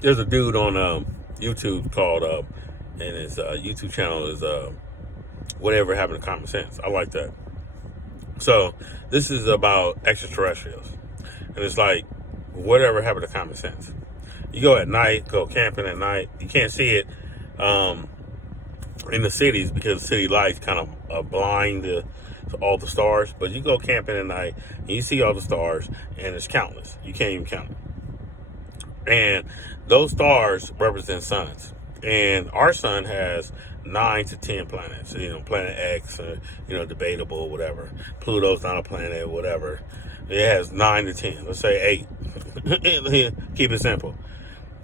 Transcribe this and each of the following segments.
There's a dude on YouTube called, and his YouTube channel is Whatever Happened to Common Sense. I like that. So this is about extraterrestrials, and it's like whatever happened to common sense. You go at night, go camping at night. You can't see it in the cities because city lights kind of blind to all the stars. But you go camping at night and you see all the stars, and it's countless. You can't even count it. And those stars represent suns. And our sun has 9 to 10 planets. Planet X, debatable, whatever. Pluto's not a planet, whatever. It has 9 to 10. Let's say 8. Keep it simple.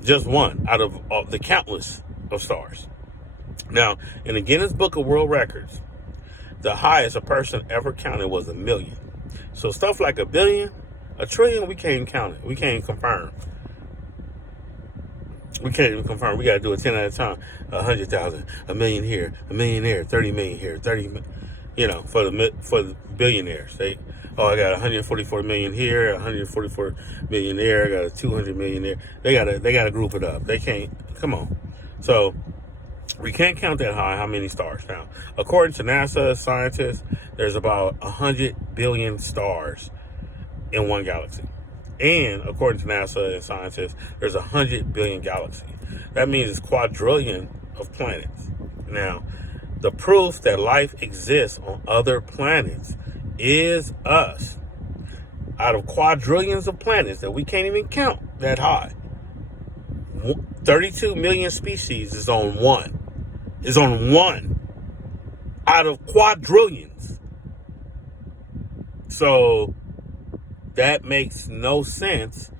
Just one out of the countless of stars. Now, in the Guinness Book of World Records, the highest a person ever counted was 1 million. So stuff like 1 billion, 1 trillion, we can't even count it. We can't even confirm. We can't even confirm. We got to do it 10 at a time. 100,000, 1 million here, 1 million there, 30 million here, 30 million, for the billionaires. I got 144 million here, 144 million there. I got a 200 million there. They got to group it up. They can't. Come on. So we can't count that high. How many stars now? According to NASA scientists, there's about 100 billion stars in one galaxy. And according to NASA and scientists, there's 100 billion galaxies. That means it's quadrillion of planets. Now, the proof that life exists on other planets is us. Out of quadrillions of planets that we can't even count that high, 32 million species is on one. Is on one out of quadrillions. So that makes no sense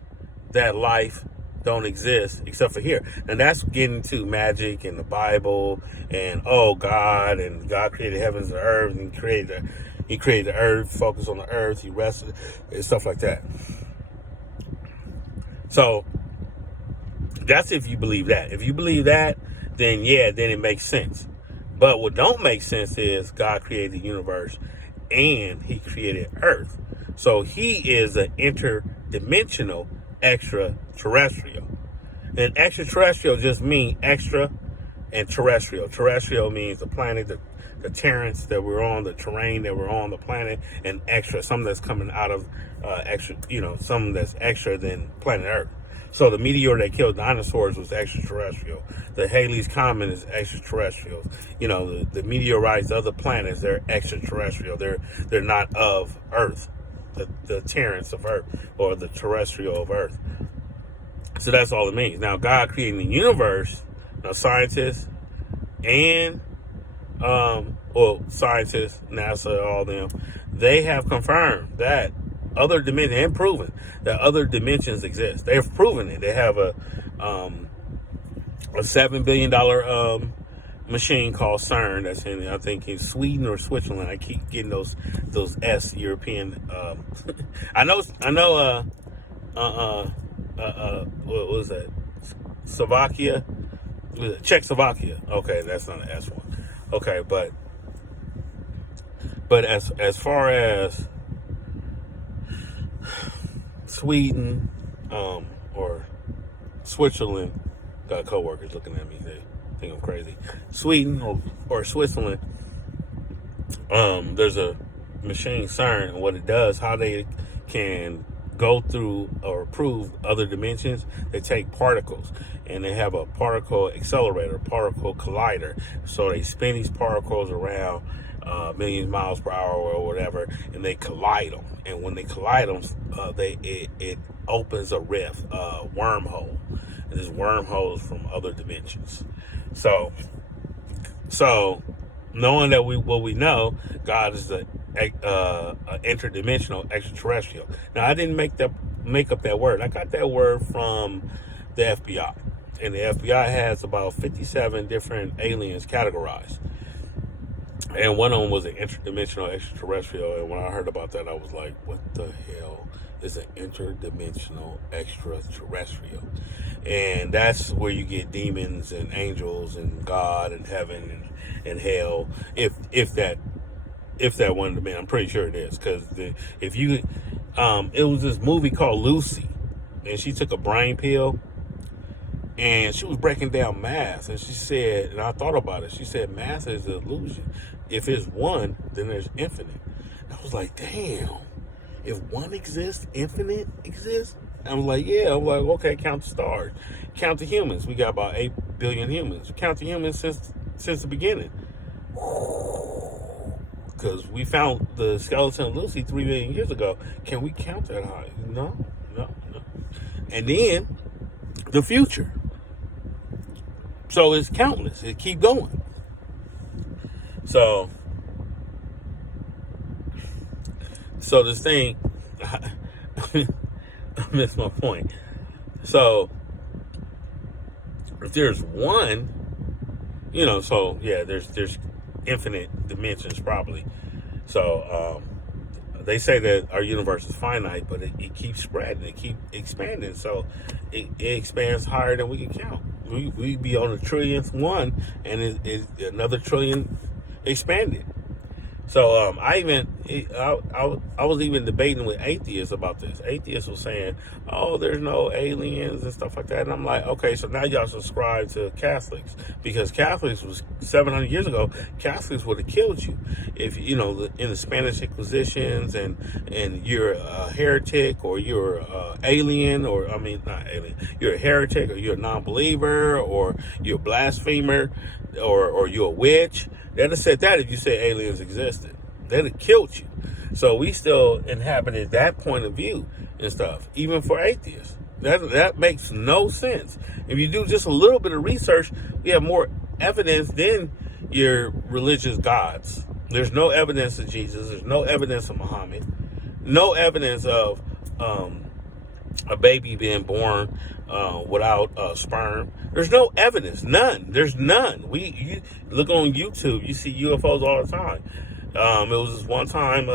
that life don't exist except for here. And that's getting to magic and the Bible and God created heavens and earth, and he created the earth, focused on the earth, he rested, and stuff like that. So that's if you believe that. If you believe that, then it makes sense. But what don't make sense is God created the universe and he created earth. So he is an interdimensional extraterrestrial. And extraterrestrial just means extra and terrestrial. Terrestrial means the planet, the terrence that we're on, the terrain that we're on, the planet, and extra, something that's coming out of something that's extra than planet Earth. So the meteor that killed dinosaurs was extraterrestrial. The Halley's Comet is extraterrestrial. The meteorites of other planets, they're extraterrestrial. They're not of Earth. The terrence of Earth, or the terrestrial of Earth. So that's all it means. Now, God creating the universe, now scientists and scientists, NASA, all them, they have confirmed that other dimensions, and proven that other dimensions exist. They've proven it. They have a $7 billion machine called CERN that's in, I think, in Sweden or Switzerland. I keep getting those S European. I know. What was that? Slovakia, Czechoslovakia. Okay, that's not an S one. Okay, but as far as Sweden or Switzerland, got coworkers looking at me. They think I'm crazy. Sweden or Switzerland, there's a machine CERN, and what it does, how they can go through or prove other dimensions, they take particles and they have a particle accelerator, particle collider. So they spin these particles around millions of miles per hour or whatever, and they collide them. And when they collide them, it opens a rift, a wormhole. And there's wormholes from other dimensions. So knowing that what we know, God is a interdimensional extraterrestrial. Now, I didn't make up that word. I got that word from the FBI, and the FBI has about 57 different aliens categorized, and one of them was an interdimensional extraterrestrial. And when I heard about that, I was like, what the hell is an interdimensional extraterrestrial? And that's where you get demons and angels and God and heaven and hell, if that one to be. I'm pretty sure it is, because it was this movie called Lucy, and she took a brain pill, And she was breaking down mass, and she said, and I thought about it. She said, mass is an illusion. If it's one, then there's infinite. And I was like, damn. If one exists, infinite exists. I was like, yeah. I was like, okay, count the stars, count the humans. We got about 8 billion humans. Count the humans since the beginning. Because we found the skeleton of Lucy 3 million years ago. Can we count that high? No. And then the future. So it's countless. It keep going. So this thing, I missed my point. So if there's one, so yeah, there's infinite dimensions probably. So they say that our universe is finite, but it keeps spreading, it keeps expanding. So it expands higher than we can count. We be on the trillionth one, and it another trillion expanded. So I was even debating with atheists about this. Atheists were saying, "Oh, there's no aliens and stuff like that." And I'm like, "Okay, so now y'all subscribe to Catholics, because Catholics was 700 years ago. Catholics would have killed you if in the Spanish Inquisitions, and you're a heretic, or you're a alien, or not alien. You're a heretic, or you're a non-believer, or you're a blasphemer, or you're a witch." They'd have said that if you said aliens existed. They'd have killed you. So we still inhabited that point of view and stuff, even for atheists. That makes no sense. If you do just a little bit of research, we have more evidence than your religious gods. There's no evidence of Jesus. There's no evidence of Muhammad. No evidence of a baby being born without sperm. There's no evidence. None. There's none. You look on YouTube, you see UFOs all the time. It was this one time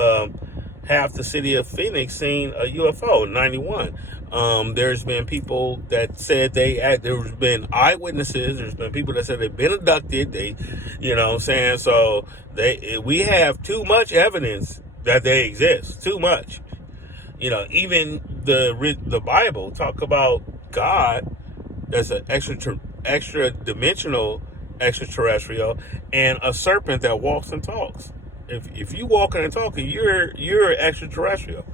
half the city of Phoenix seen a UFO in 91. There's been people that said there's been eyewitnesses. There's been people that said they've been abducted. So we have too much evidence that they exist. Too much. Even the Bible talk about God as an extra dimensional extraterrestrial, and a serpent that walks and talks. If you walking and talking, you're extraterrestrial.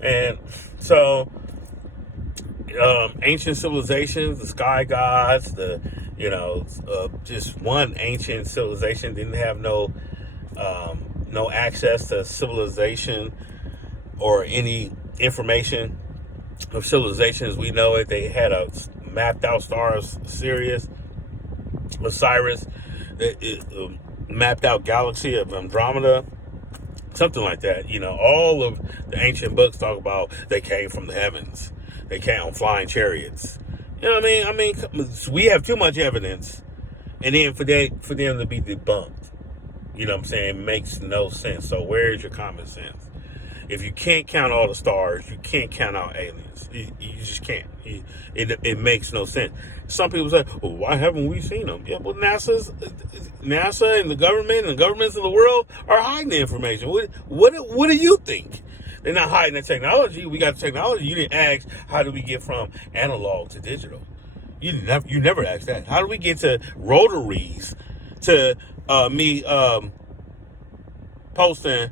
And so ancient civilizations, the sky gods, just one ancient civilization didn't have no access to civilization or any information of civilizations. We know it. They had a mapped out star of Sirius, Osiris, mapped out galaxy of Andromeda, something like that. All of the ancient books talk about they came from the heavens. They came on flying chariots. You know what I mean? We have too much evidence, and then for them to be debunked, you know what I'm saying, makes no sense. So where is your common sense? If you can't count all the stars, you can't count out aliens. You just can't. It makes no sense. Some people say, well, why haven't we seen them? Yeah, well, NASA and the government and the governments of the world are hiding the information. What do you think? They're not hiding the technology. We got the technology. You didn't ask, how do we get from analog to digital? You never asked that. How do we get to rotaries to me posting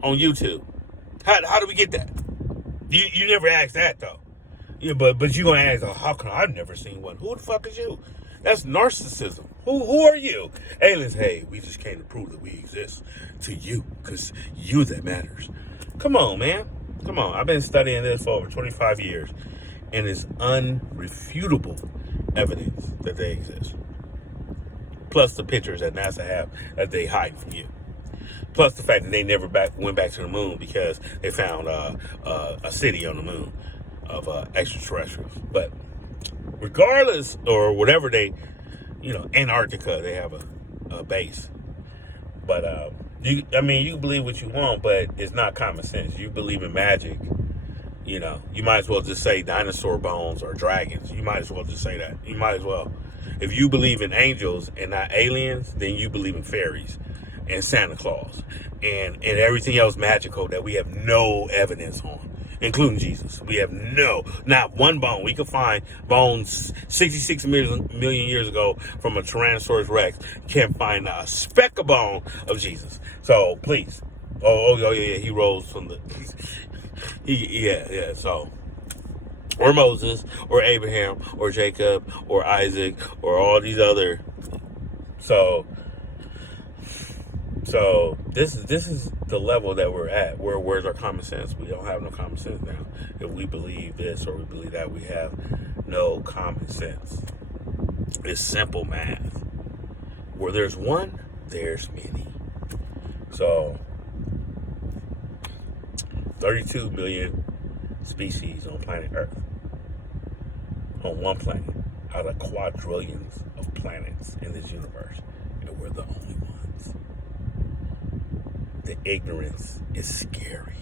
on YouTube? How do we get that? You never asked that, though. Yeah, but you're going to ask, oh, how come I've never seen one? Who the fuck is you? That's narcissism. Who are you? Aliens, hey, we just came to prove that we exist to you, because you that matters. Come on, man. Come on. I've been studying this for over 25 years, and it's unrefutable evidence that they exist. Plus the pictures that NASA have that they hide from you. Plus the fact that they never went back to the moon because they found a city on the moon of extraterrestrials. But regardless, or whatever Antarctica, they have a base. But you can believe what you want, but it's not common sense. You believe in magic, you might as well just say dinosaur bones or dragons. You might as well just say that. You might as well. If you believe in angels and not aliens, then you believe in fairies and Santa Claus and everything else magical that we have no evidence on. including Jesus. We have not one bone. We can find bones 66 million years ago from a Tyrannosaurus Rex. Can't find a speck of bone of Jesus. So please. Yeah, he rose from the. So, or Moses, or Abraham, or Jacob, or Isaac, or all these other. So this is the level that we're at. Where's our common sense? We don't have no common sense now. If we believe this or we believe that, we have no common sense. It's simple math. Where there's one, there's many. So 32 billion species on planet Earth. On one planet, out of quadrillions of planets in this universe. And we're the only ones. The ignorance is scary.